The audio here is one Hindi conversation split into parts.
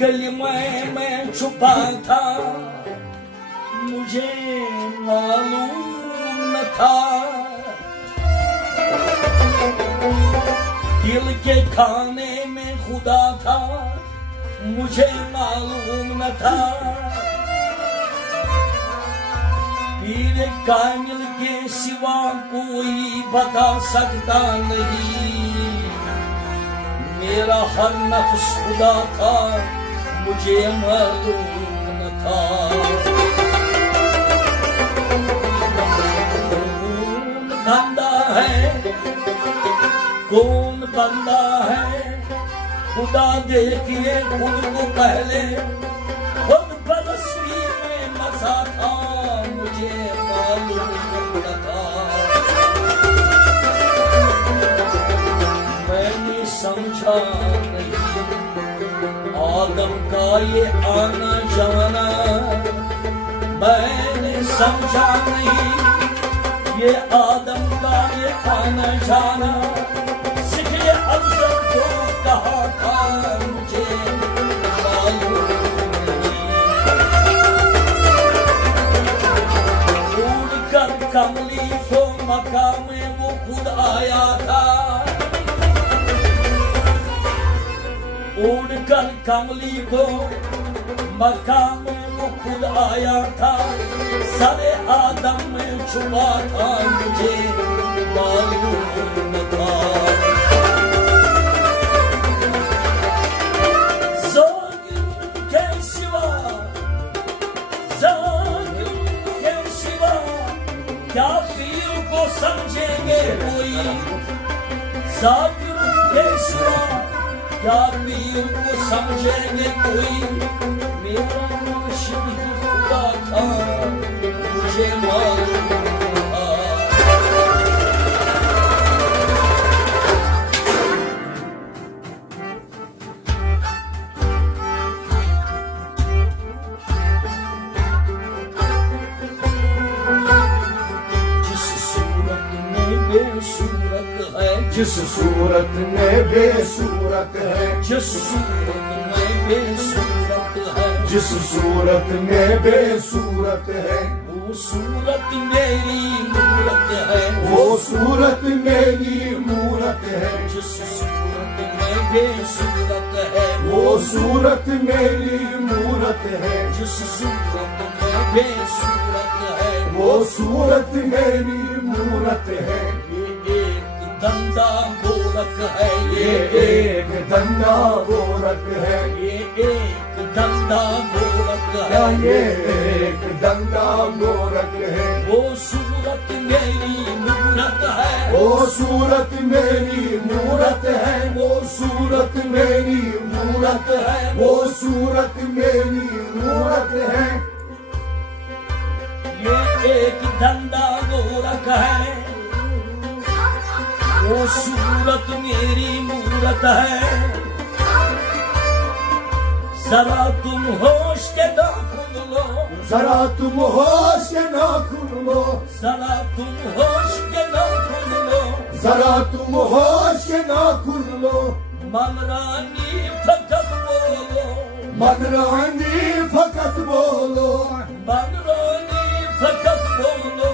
गली में छुपा था, मुझे मालूम न था। दिल के खाने में खुदा था, मुझे मालूम न था। पीर कामिल के सिवा कोई बता सकता नहीं, मेरा हर नफ्स खुदा था, मुझे मालूम न था। कौन बंदा है, कौन बंदा है, खुदा देखिए खुद को पहले, खुद परस्ती में मजा था, मुझे मालूम न था। मैंने समझा नहीं आदम का ये आना जाना, मैंने समझा नहीं ये आदम का ये आना जाना। सिखे अफजल को कहा था, मुझे मालूम नहीं। उड़कर कमली को मक्का में वो खुद आया था, उड़कर कमली को मक्का में वो खुद आया था। सरे आदम में छुपा था, मुझे मालूम न था। जाकिर के सिवा, जाकिर के सिवा क्या पीर को समझेंगे कोई, जाकिर के सिवा क्या पीर को समझेंगे कोई। मेरा मुर्शिद ही खुदा था, मुझे मालूम था। जिस सूरत में बेसूरत है, जिस सूरत में बेसूरत है, जिस सूरत में बेसूरत है, जिस सूरत में बेसूरत है, वो सूरत मेरी मूरत है, वो सूरत मेरी मूरत है। जिस सूरत में बेसूरत है, वो सूरत मेरी मूरत है, जिस सूरत में बेसूरत है, वो सूरत मेरी मूरत है। ये एक धंधा गोरख है, ये एक धंधा गोरख है, ये एक धंधा गोरख क्या है। ये एक धंधा गोरख है। वो सूरत मेरी मूरत है, वो सूरत मेरी मूरत है, वो सूरत मेरी मूरत है, वो सूरत मेरी मूरत है। ये एक धंधा गोरख है, वो सूरत मेरी मूरत है। जरा तुम होश के नाखून लो, जरा तुम होश के नाखून लो, जरा तुम होश के नाखून लो। जरा तुम होश के नाखून लो। मनरानी फकत बोलो, मनरानी फकत बोलो, मनरानी फकत बोलो।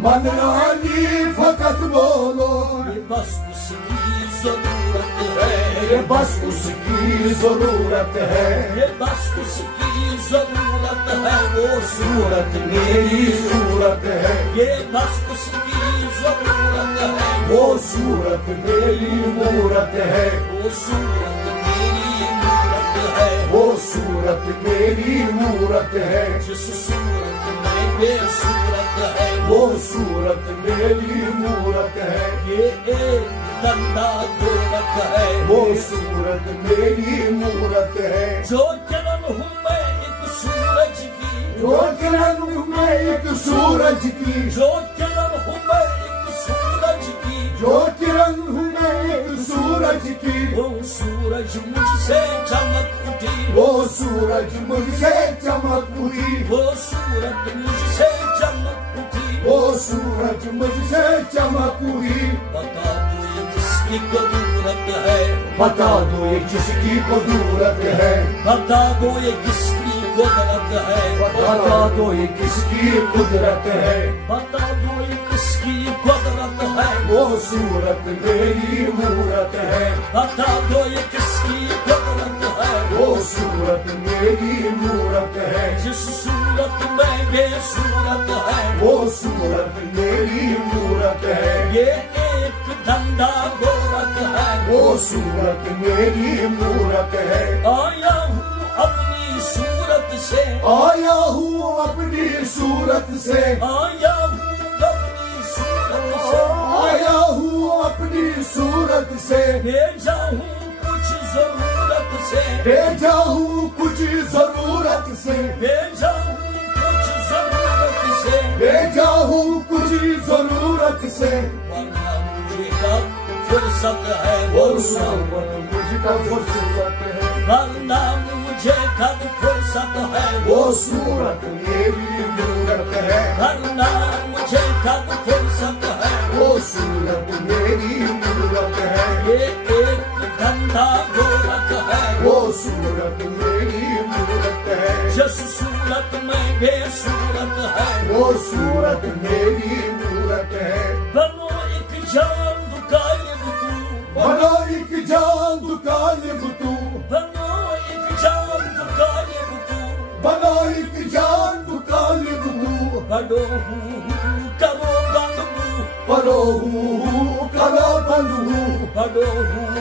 मनरानी फकत बोलो। ये बस उसकी जरूरत है, ये बस उसकी जरूरत है, ये बस उसकी जरूरत है। वो सूरत मेरी सूरत है, ये बस उसकी जरूरत है। वो सूरत मेरी मूरत है, वो सूरत मेरी मूरत है, वो सूरत मेरी मूरत है। जिस सूरत में बेसूरत है, वो सूरत मेरी मूरत है। ये एक धंधा गोरख है। वो सूरत मेरी मूरत है। जो किरण हूँ मैं एक सूरज की, जो किरण हूँ मैं एक सूरज की, जो किरण हूँ मैं एक सूरज की, जो किरण हूँ मैं एक सूरज की। वो सूरज मुझसे चमक उठी, वो सूरज मुझसे चमक उठी, वो सूरत मुझसे चमक उठी। वो सूरज मुझसे चमक उठी। बता दो ये किसकी कबूरत सूरत है, बता दो ये किसकी कुदरत है, बता दो ये किसकी कुदरत है, बता दो ये किसकी कुदरत है, बता दो ये किसकी कुदरत है, वो सूरत मेरी मूरत है, बता दो ये किसकी कुदरत है, वो सूरत मेरी मूरत है, जिस सूरत में बेसूरत है, वो सूरत मेरी मूरत है, ये एक धंधा गोरत है, वो सूरत मेरी मूरत है, आया हूँ अपनी सूरत से, आया हूँ अपनी सूरत से, आया हूँ अपनी सूरत से, आया हूँ अपनी सूरत से, भेजा हूँ कुछ जरूरत से, भेजा हूँ कुछ जरूरत से, भेजा हूँ कुछ जरूरत से, भेजा हूँ कुछ जरूरत से, वरना मुझे कब फुर्सत है वो सूरत, मुझका फुर्सत है, वरना मुझे कब फुर्सत है वो सूरत मेरी मूरत है, वरना मुझे कब फुर्सत है, वो सूरत मेरी मूरत है, ये एक धंधा गोरत है, वो सूरत मेरी मूरत है, जिस सूरत में बेसूरत है, वो सूरत मेरी मूरत है, बनो एक जान दुकालिब तू, बनो एक जान दुकालिब तू, बनो एक जान दुकालिब तू, बनो एक जान दुकालिब तू, बड़ो हूँ करो बंद हूँ, परो हूँ करो बंद हूँ, बड़ो हूँ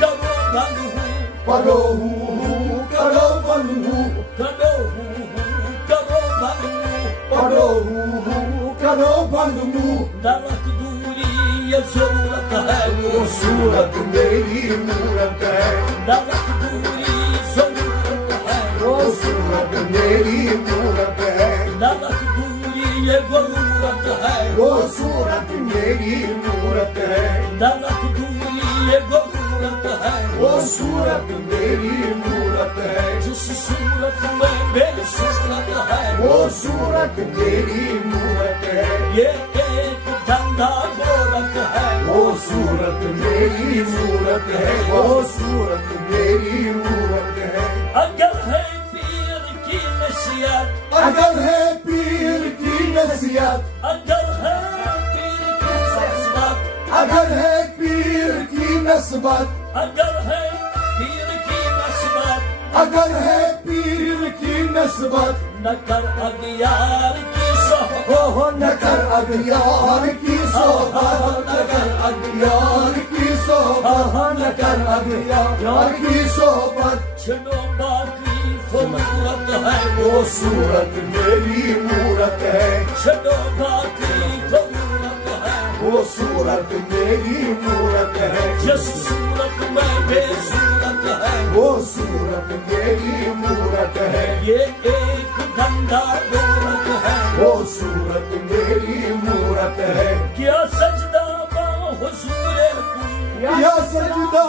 करो बंद हूँ, परो हूँ करो बंद हूँ, बड़ो हूँ करो बंद हूँ, परो हूँ करो बंद हूँ, दरक दूरी ये जरूरत है वो वो सूरत मेरी मूरत है, दरक दूरी जरूरत है वो सूरत मेरी मूरत है, दरक दूरी ये जरूरत है वो सूरत मेरी मूरत है, दरक दूरी ये जरूरत है वो सूरत मेरी मूरत है, जिस सूरत में बेसूरत है वो सूरत मेरी मूरत है, ये एक धंधा गोरत है वो सूरत मेरी मूरत है, वो सूरत मेरी मूरत है, अगर है पीर की नसीहत, अगर है पीर की नसीहत, अगर है पीर की नस्बत, अगर है पीर की नस्बत, अगर है पीर की नस्बत, अगर है पीर की नस्बत, न कर अगियार की सोहबत, हो न कर अगियार की सोहबत, न कर अगियार की सोहबत, न कर अगियार की सोहबत, छिड़ो बाकी खूबसूरत है वो सूरत मेरी मूरत है, छिड़ो बाकी खूबसूरत है वो सूरत मेरी मूरत है, जिस सूरत में बेसूरत है वो सूरत मेरी मूरत है, ये एक धंधा गोरत है वो सूरत मेरी मूरत है, क्या सजदा हुजूरे तू, या सजदा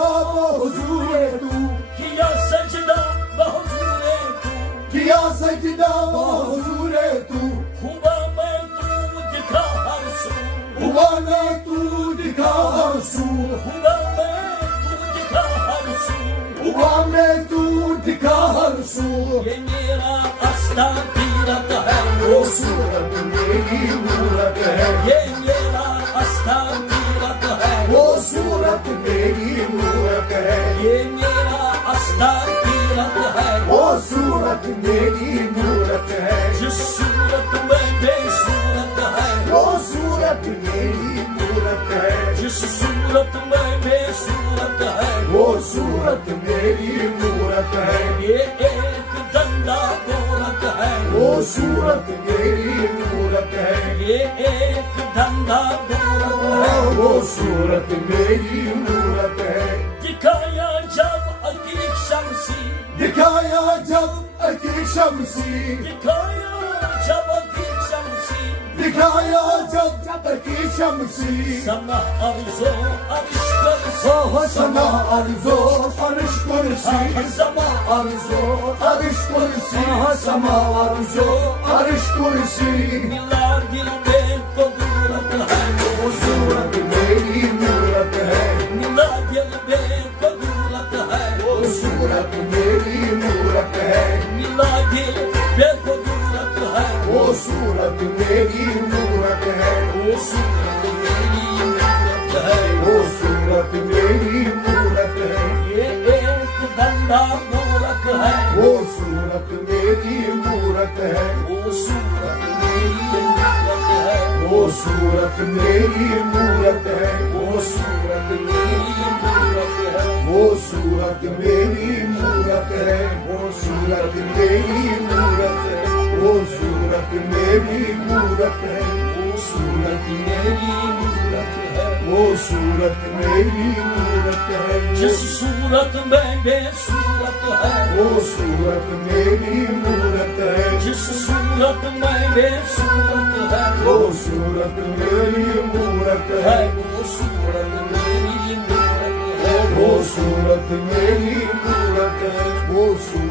हुजूरे तू, किया सजदा हुजूरे तू, किया सजदा हुजूरे तू, हुआ मैं तू दिखा हर सू, हुआ ने तू दिखा हर सू, हुआ मैं तू दिखा हर सू, हुआ में तू दिखा हर सू, ये मेरा अस्ता तीरथ है वो सूरत मेरी मूरत है, ये मेरा अस्ता तीरथ है वो सूरत मेरी मूरत है, ये मेरा अस्ता तीरथ है वो सूरत मेरी मूरत है, जिस सूरत में बेसूरत है वो सूरत मेरी मूरत है, जिस सूरत में बेसूरत है वो सूरत मेरी मूरत है, ये एक धंधा गोरत है वो सूरत मेरी मूरत है, ये एक धंधा गोरत है वो सूरत मेरी मूरत है, दिखाया जब अकीक शमसी, दिखाया जब अकी शमसी, दिखाया जब अकीक शमसी, दिखाया जब अकी शमसी, समा अर्जो अरिश्कर हो समा अर्जो फरिश कुर्सी, समा अर्जो अरिश कुर्सी, समा अर्जो अरिश कुर्सी, मिला दिल में कुदरत है वो सूरत मेरी मूरत है, मिला दिल में है, वो सूरत मेरी मूरत है, वो सूरत मेरी मूरत है, वो सूरत मेरी मूरत है, वो सूरत मेरी मूरत है, वो सूरत मेरी मूरत है, वो सूरत मेरी मूरत है, वो सूरत मेरी मूरत है, वो सूरत मेरी मूरत है, जिस सूरत में बेसूरत है, वो सूरत मेरी मूरत है, जिस सूरत में बेसूरत है, वो सूरत मेरी मूरत है, वो सूरत मेरी मूरत है, वो सूरत मेरी मूरत है, वो सूरत